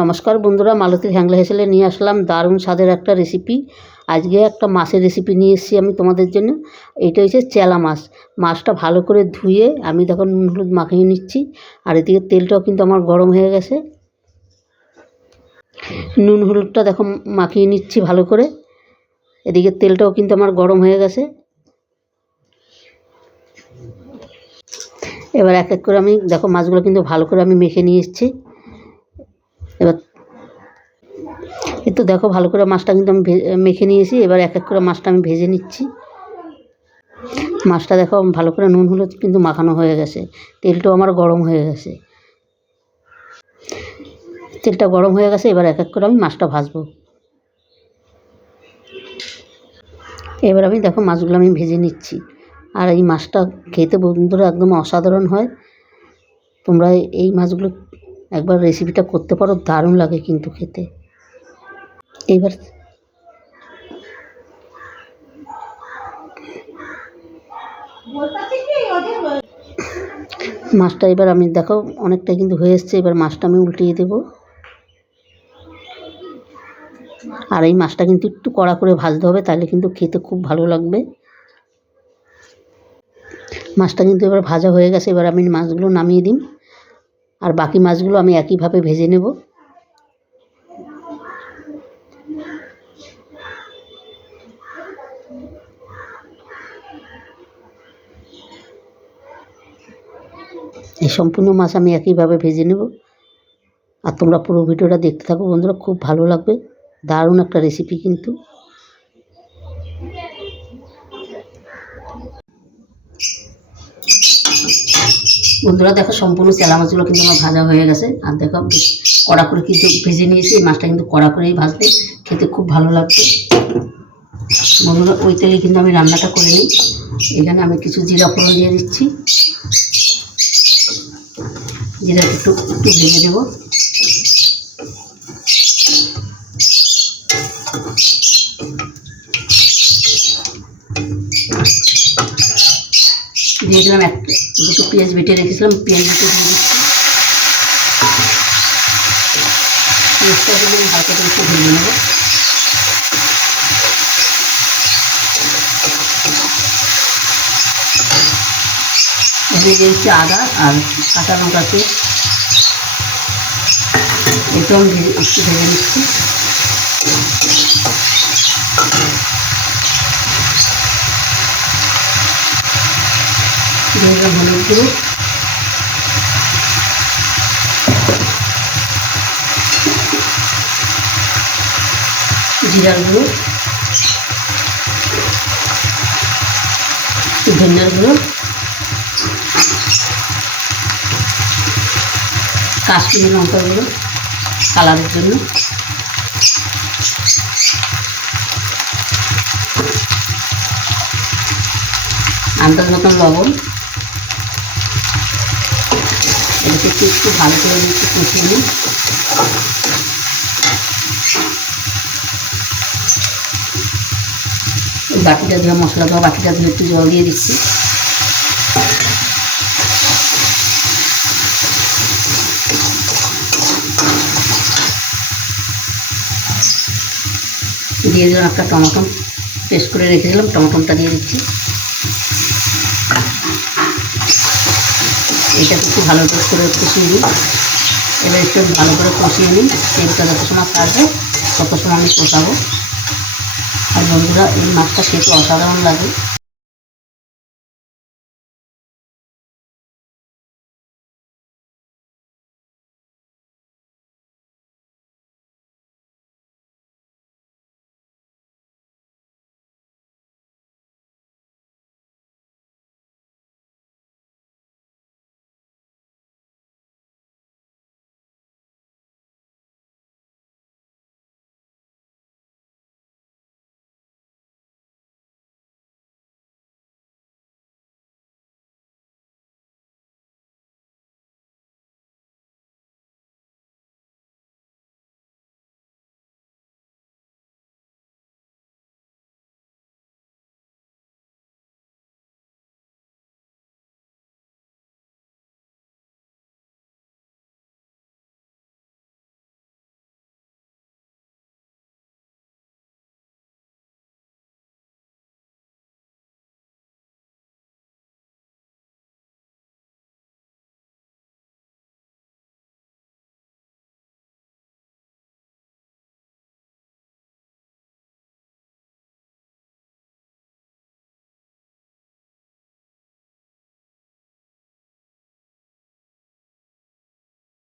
নমস্কার বন্ধুরা, মালতীর হ্যাংলা হেসেলে নিয়ে আসলাম দারুণ স্বাদের একটা রেসিপি। আজকে একটা মাছের রেসিপি নিয়ে এসেছি আমি তোমাদের জন্য। এইটা হচ্ছে চেলা মাছ। মাছটা ভালো করে ধুয়ে আমি দেখো নুন হলুদ মাখিয়ে নিচ্ছি। আর এদিকে তেলটাও কিন্তু আমার গরম হয়ে গেছে। নুন হলুদটা দেখো মাখিয়ে নিচ্ছি ভালো করে। এদিকে তেলটাও কিন্তু আমার গরম হয়ে গেছে। এবার এক এক করে আমি দেখো মাছগুলো কিন্তু ভালো করে আমি মেখে নিয়ে এসেছি। এবার এই তো দেখো ভালো করে মাছটা কিন্তু আমি মেখে নিয়েছি। এবার এক এক করে মাছটা আমি ভেজে নিচ্ছি। মাছটা দেখো ভালো করে নুন হলুদ কিন্তু মাখানো হয়ে গেছে। তেলটাও আমার গরম হয়ে গেছে। তেলটা গরম হয়ে গেছে। এবার এক এক করে আমি মাছটা ভাজবো। এবার আমি দেখো মাছগুলো আমি ভেজে নিচ্ছি। আর এই মাছটা খেতে বন্ধুরা একদম অসাধারণ হয়। তোমরা এই মাছগুলো একবার রেসিপিটা করতে পারো, দারুণ লাগে কিন্তু খেতে। এবার মাছটা এবার আমি দেখো অনেকটাই কিন্তু হয়ে এসছে। এবার মাছটা আমি উল্টিয়ে দেবো। আর এই মাছটা কিন্তু একটু কড়া করে ভাজতে হবে, তাহলে কিন্তু খেতে খুব ভালো লাগবে। মাছটা কিন্তু এবার ভাজা হয়ে গেছে। এবার আমি মাছগুলো নামিয়ে দিই। আর বাকি মাছগুলো আমি একইভাবে ভেজে নেব। এই সম্পূর্ণ মাছ আমি একইভাবে ভেজে নেব। আর তোমরা পুরো ভিডিওটা দেখতে থাকো বন্ধুরা, খুব ভালো লাগবে। দারুণ একটা রেসিপি কিন্তু। বন্ধুরা দেখো সম্পূর্ণ চেলা মাছগুলো কিন্তু আমার ভাজা হয়ে গেছে। আর দেখো কড়া করে কিন্তু ভেজে নিয়েছি। এই মাছটা কিন্তু কড়া করেই ভাজলে খেতে খুব ভালো লাগবে। বন্ধুরা ওই তেলে কিন্তু আমি রান্নাটা করে নিই। এখানে আমি কিছু জিরা ফোড়ন দিয়ে দিচ্ছি। জিরা একটু ভেজে দেবো। দিয়ে দিলাম দুটো পেঁয়াজ বেটে রেখেছিলাম, পেঁয়াজ বেটে দিয়ে দিচ্ছি। পেঁয়াজটা দিয়ে আমি হালকা করে একটু ভেজে নেব। এখানে দিয়ে দিচ্ছি আদা আর কাঁচা লঙ্কা পেস্ট। এটাও আমি একটু ভেজে নিচ্ছি। দিয়ে দিলাম হলুদ গুঁড়ো, জিরার গুঁড়ো, ধনিয়ার গুঁড়ো, কাশ্মীরি লঙ্কার গুঁড়ো কালারের জন্য, আন্দাজ মতন লবণ। এটাকে একটু ভালো করে একটু কষিয়ে নিই। বাটিটা ধুয়ে মশলা দেওয়া বাটিটা ধুয়ে একটু জল দিয়ে দিচ্ছি। দিয়ে দিলাম একটা টমেটো পেস্ট করে রেখেছিলাম, টমেটোটা দিয়ে দিচ্ছি। এটা একটু ভালো করে কষিয়ে নিই। এবার একটু ভালো করে কষিয়ে নিই। তেলটা যত সময় ছাড়বে তত সময় আমি কষাবো। আর বন্ধুরা এই মাছটা খেতে অসাধারণ লাগে।